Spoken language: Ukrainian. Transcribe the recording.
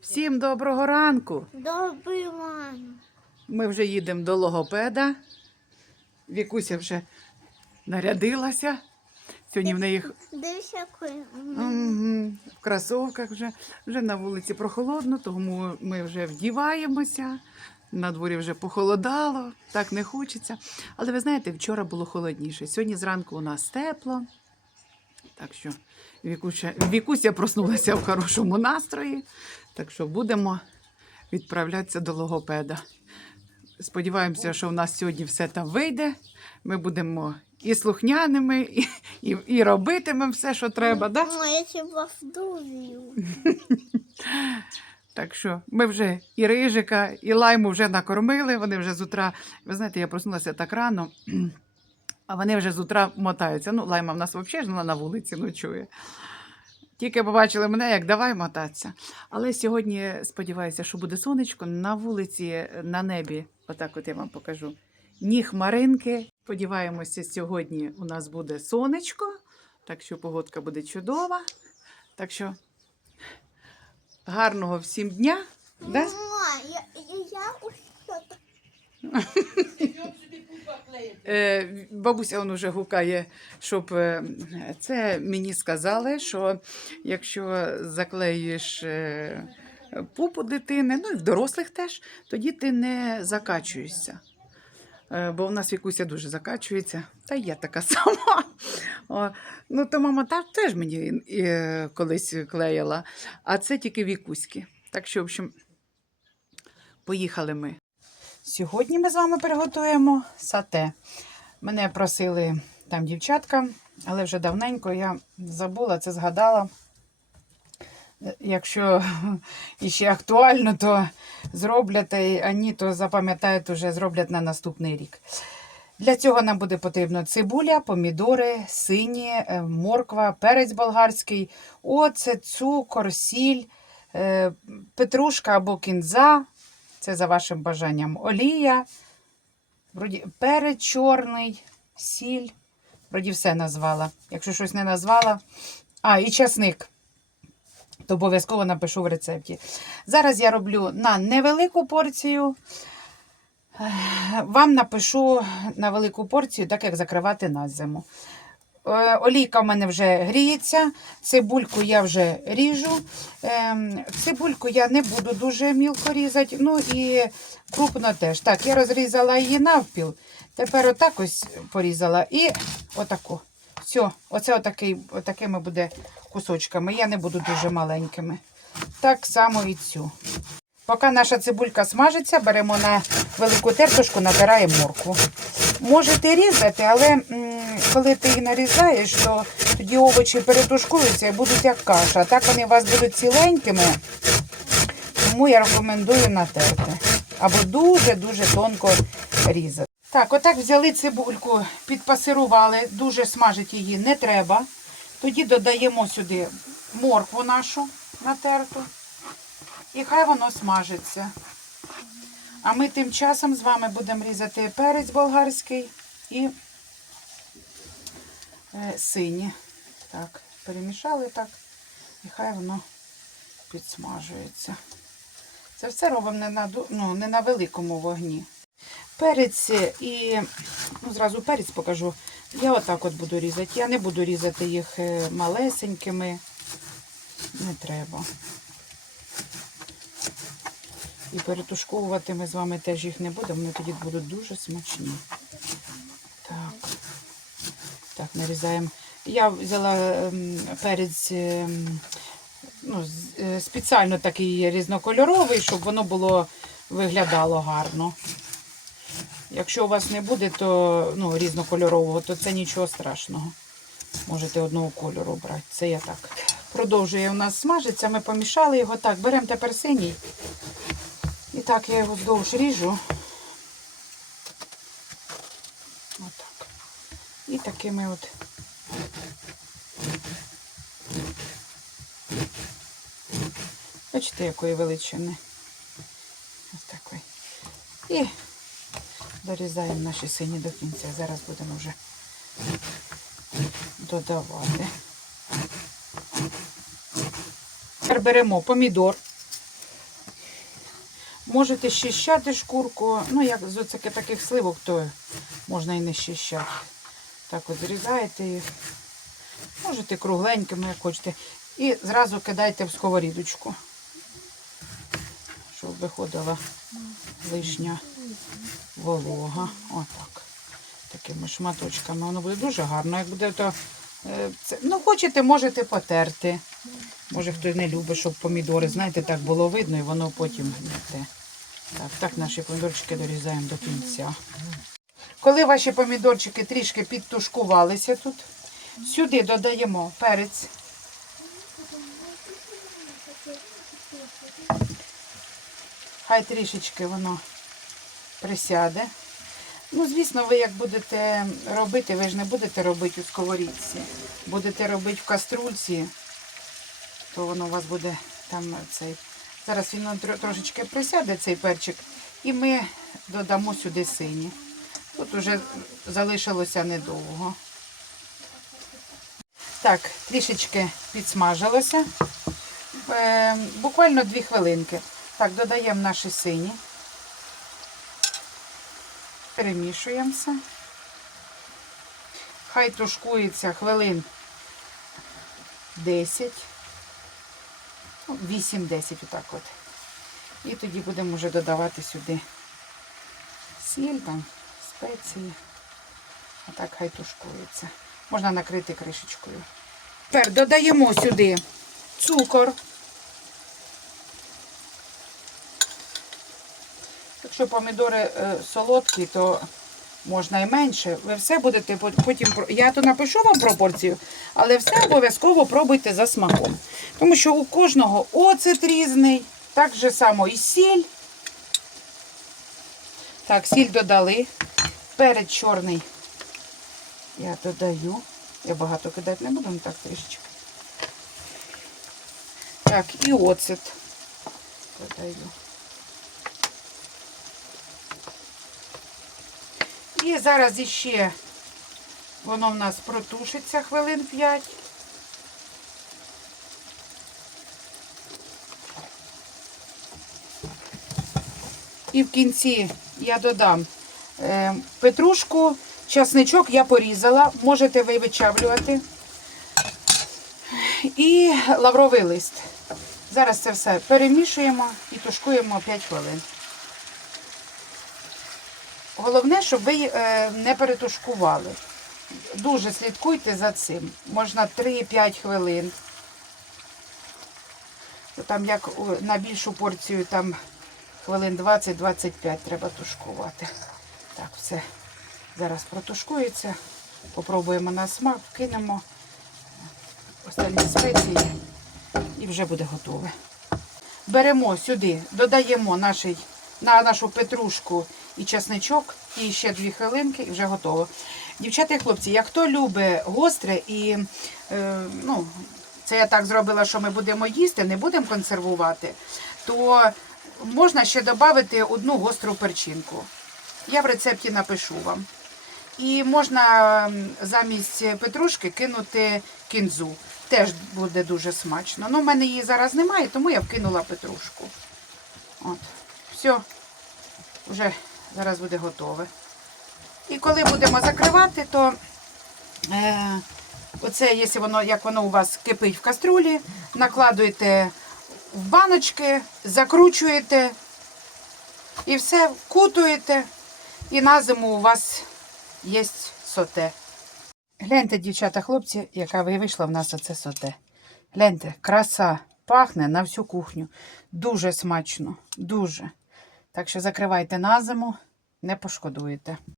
Всім доброго ранку. Добрий ранок. Ми вже їдемо до логопеда. Вікуся вже нарядилася. Сьогодні в неї Дивись, який. В кросовках вже, вже на вулиці прохолодно, тому ми вже вдіваємося. На дворі вже похолодало, так не хочеться. Але ви знаєте, вчора було холодніше. Сьогодні зранку у нас тепло. Так що Вікуся, Вікуся проснулася в хорошому настрої. Так що будемо відправлятися до логопеда. Сподіваємося, що в нас сьогодні все там вийде. Ми будемо і слухняними, і, і, і робитимемо все, що треба. Да? О, я тебе. Так що ми вже і рижика, і лайму вже накормили. Вони вже з утра. Ви знаєте, я проснулася так рано, а вони вже з утра мотаються. Ну, лайма в нас взагалі ж на вулиці ночує. Тільки побачили мене, як давай мотатися. Але сьогодні сподіваюся, що буде сонечко на вулиці, на небі. Отак от я вам покажу. Ні хмаринки. Сподіваємося, сьогодні у нас буде сонечко, так що погодка буде чудова. Так що гарного всім дня. Да? Я, я, я. Е, бабуся он уже гукає, щоб е, це мені сказали, що якщо заклеюєш е, пупу дитини, ну і в дорослих теж, тоді ти не закачуєшся. Бо в нас Вікуся дуже закачується, та я така сама. О, ну, то мама та, теж мені колись клеїла, а це тільки Вікуськи. Так що, в общем, поїхали ми. Сьогодні ми з вами приготуємо сате. Мене просили там дівчатка, але вже давненько я забула, це згадала. Якщо іще актуально, то зроблять, а ні, то запам'ятають, уже зроблять на наступний рік. Для цього нам буде потрібно цибуля, помідори, сині, е, морква, перець болгарський, оцет, цукор, сіль, е, петрушка або кінза, це за вашим бажанням, олія, перець чорний, сіль. Вроді все назвала. Якщо щось не назвала. А, і часник. То обов'язково напишу в рецепті. Зараз я роблю на невелику порцію. Вам напишу на велику порцію, так як закривати на зиму. Е, Олійка в мене вже гріється, цибульку я вже ріжу. Ем, Цибульку я не буду дуже мілко різати, ну і крупно теж. Так, я розрізала її навпіл. Тепер отак ось порізала і отаку. Все, оце отакий, отакими буде кусочками. Я не буду дуже маленькими. Так само і цю. Поки наша цибулька смажиться, беремо на велику тертушку, натираємо моркву. Можете різати, але коли ти її нарізаєш, то тоді овочі перетушкуються і будуть як каша. Так вони у вас будуть ціленькими, тому я рекомендую натерти. Або дуже-дуже тонко різати. Так, отак взяли цибульку, підпасирували, дуже смажити її не треба. Тоді додаємо сюди моркву нашу натерту. І хай воно смажиться. А ми тим часом з вами будемо різати перець болгарський і сині. Так, перемішали так, і хай воно підсмажується. Це все робимо не на, ну, не на великому вогні. Перець і, ну, зразу перець покажу. Я отак от буду різати. Я не буду різати їх е, малесенькими. Не треба. І перетушковувати ми з вами теж їх не будемо, вони тоді будуть дуже смачні. Так, так, нарізаємо. Я взяла ем, перець ем, ну, е, спеціально такий різнокольоровий, щоб воно було виглядало гарно. Якщо у вас не буде, то ну, різнокольорового, то це нічого страшного. Можете одного кольору брати. Це я так. Продовжує у нас смажиться. Ми помішали його так. Беремо тепер синій. І так я його вздовж ріжу. Отак. І такими от. Бачите, якої величини. Ось такої. І дорізаємо наші сині до кінця. Зараз будемо вже додавати. Тепер беремо помідор. Можете щищати шкурку. Ну, як з таких сливок, то можна і не щищати. Так от зрізаєте їх. Можете кругленькими, як хочете. І зразу кидайте в сковорідочку, щоб виходила лишня волога. Отак. Такими шматочками. Воно буде дуже гарно. Як буде то. е, Це, ну, хочете, можете потерти. Може, хтось не любить, щоб помідори, знаєте, так було видно, і воно потім йде. Так, так наші помідорчики дорізаємо до кінця. Коли ваші помідорчики трішки підтушкувалися тут, сюди додаємо перець. Хай трішечки воно присяде. Ну, звісно, ви як будете робити, ви ж не будете робити у сковорідці. Будете робити в каструльці, то воно у вас буде там цей. Зараз він трошечки присяде, цей перчик, і ми додамо сюди сині. Тут вже залишилося недовго. Так, трішечки підсмажилося. Е, буквально дві хвилинки. Так, додаємо наші сині. Перемішуємо все. Хай тушкується хвилин 10. Ну, 8-10 отак от. І тоді будемо вже додавати сюди сіль, там, спеції. А так хай тушкується. Можна накрити кришечкою. Тепер додаємо сюди цукор. Якщо помідори е, солодкі, то можна і менше. Ви все будете потім. Я то напишу вам пропорцію, але все обов'язково пробуйте за смаком. Тому що у кожного оцет різний, так же само і сіль. Так, сіль додали. Перець чорний я додаю. Я багато кидати не буду, ну так трішечки. Так, і оцет додаю. І зараз іще воно в нас протушиться хвилин 5. І в кінці я додам петрушку, часничок я порізала, можете ви вичавлювати. І лавровий лист. Зараз це все перемішуємо і тушкуємо 5 хвилин. Головне, щоб ви е, не перетушкували. Дуже слідкуйте за цим. Можна 3-5 хвилин. Там як на більшу порцію там хвилин 20-25 треба тушкувати. Так, все. Зараз протушкується. Попробуємо на смак, кинемо останні спеції і вже буде готове. Беремо сюди, додаємо нашій, на нашу петрушку і чесничок, і ще дві хвилинки, і вже готово. Дівчата і хлопці, як хто любить гостре і е, ну, це я так зробила, що ми будемо їсти, не будемо консервувати, то можна ще додати одну гостру перчинку. Я в рецепті напишу вам. І можна замість петрушки кинути кінзу. Теж буде дуже смачно. Ну, в мене її зараз немає, тому я вкинула петрушку. От. Все, вже зараз буде готове. І коли будемо закривати, то е, оце, якщо воно, як воно у вас кипить в каструлі, накладуєте в баночки, закручуєте і все, вкутуєте. І на зиму у вас є соте. Гляньте, дівчата, хлопці, яка вийшла в нас оце соте. Гляньте, краса пахне на всю кухню. Дуже смачно, дуже. Так що закривайте на зиму, не пошкодуєте.